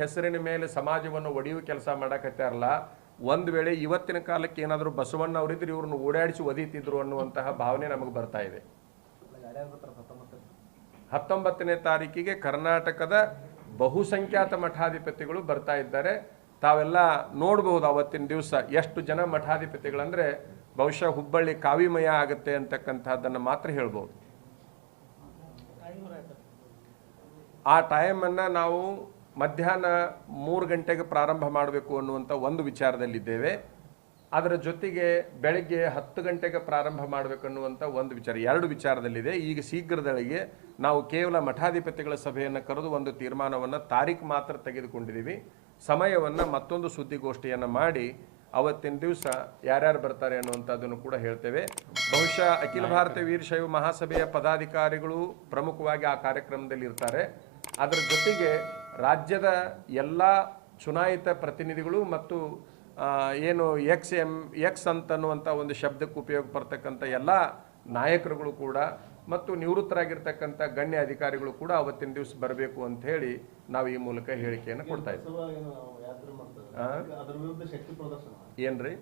ಹೆಸರಿನ ಮೇಲೆ ಸಮಾಜವನ್ನು ಒಡೆಯುವ ಕೆಲಸ ಮಾಡಕತ್ತಾರಲ್ಲ, ಒಂದು ವೇಳೆ ಇವತ್ತಿನ ಕಾಲಕ್ಕೆ ಏನಾದರೂ ಬಸವಣ್ಣ ಅವರಿದ್ರೆ ಇವ್ರನ್ನ ಓಡಾಡಿಸಿ ಒದೀತಿದ್ರು ಅನ್ನುವಂತಹ ಭಾವನೆ ನಮಗೆ ಬರ್ತಾ ಇದೆ. ಹತ್ತೊಂಬತ್ತನೇ ತಾರೀಕಿಗೆ ಕರ್ನಾಟಕದ ಬಹುಸಂಖ್ಯಾತ ಮಠಾಧಿಪತಿಗಳು ಬರ್ತಾ ಇದ್ದಾರೆ. ತಾವೆಲ್ಲ ನೋಡಬಹುದು ಅವತ್ತಿನ ದಿವಸ ಎಷ್ಟು ಜನ ಮಠಾಧಿಪತಿಗಳಂದ್ರೆ ಬಹುಶಃ ಹುಬ್ಬಳ್ಳಿ ಕಾವಿಮಯ ಆಗುತ್ತೆ ಅಂತಕ್ಕಂಥದ್ದನ್ನು ಮಾತ್ರ ಹೇಳ್ಬೋದು. ಆ ಟೈಮನ್ನು ನಾವು ಮಧ್ಯಾಹ್ನ ಮೂರು ಗಂಟೆಗೆ ಪ್ರಾರಂಭ ಮಾಡಬೇಕು ಅನ್ನುವಂಥ ಒಂದು ವಿಚಾರದಲ್ಲಿದ್ದೇವೆ. ಅದರ ಜೊತೆಗೆ ಬೆಳಗ್ಗೆ ಹತ್ತು ಗಂಟೆಗೆ ಪ್ರಾರಂಭ ಮಾಡಬೇಕನ್ನುವಂಥ ಒಂದು ವಿಚಾರ ಎರಡು ವಿಚಾರದಲ್ಲಿದೆ. ಈಗ ಶೀಘ್ರದೊಳಗೆ ನಾವು ಕೇವಲ ಮಠಾಧಿಪತಿಗಳ ಸಭೆಯನ್ನು ಕರೆದು ಒಂದು ತೀರ್ಮಾನವನ್ನು ತಾರೀಕು ಮಾತ್ರ ತೆಗೆದುಕೊಂಡಿದ್ದೀವಿ. ಸಮಯವನ್ನು ಮತ್ತೊಂದು ಸುದ್ದಿಗೋಷ್ಠಿಯನ್ನು ಮಾಡಿ ಅವತ್ತಿನ ದಿವಸ ಯಾರ್ಯಾರು ಬರ್ತಾರೆ ಅನ್ನುವಂಥದ್ದನ್ನು ಕೂಡ ಹೇಳ್ತೇವೆ. ಬಹುಶಃ ಅಖಿಲ ಭಾರತ ವೀರಶೈವ ಮಹಾಸಭೆಯ ಪದಾಧಿಕಾರಿಗಳು ಪ್ರಮುಖವಾಗಿ ಆ ಕಾರ್ಯಕ್ರಮದಲ್ಲಿ ಇರ್ತಾರೆ. ಅದರ ಜೊತೆಗೆ ರಾಜ್ಯದ ಎಲ್ಲ ಚುನಾಯಿತ ಪ್ರತಿನಿಧಿಗಳು ಮತ್ತು ಏನು ಎಕ್ಸ್ ಎಂ ಎಕ್ಸ್ ಅಂತನ್ನುವಂಥ ಒಂದು ಶಬ್ದಕ್ಕೆ ಉಪಯೋಗ ಬರ್ತಕ್ಕಂಥ ಎಲ್ಲ ನಾಯಕರುಗಳು ಕೂಡ ಮತ್ತು ನಿವೃತ್ತರಾಗಿರ್ತಕ್ಕಂಥ ಗಣ್ಯ ಅಧಿಕಾರಿಗಳು ಕೂಡ ಅವತ್ತಿನ ದಿವಸ ಬರಬೇಕು ಅಂತ ಹೇಳಿ ನಾವು ಈ ಮೂಲಕ ಹೇಳಿಕೆಯನ್ನು ಕೊಡ್ತಾ ಇದ್ದೀವಿ ಏನ್ರಿ?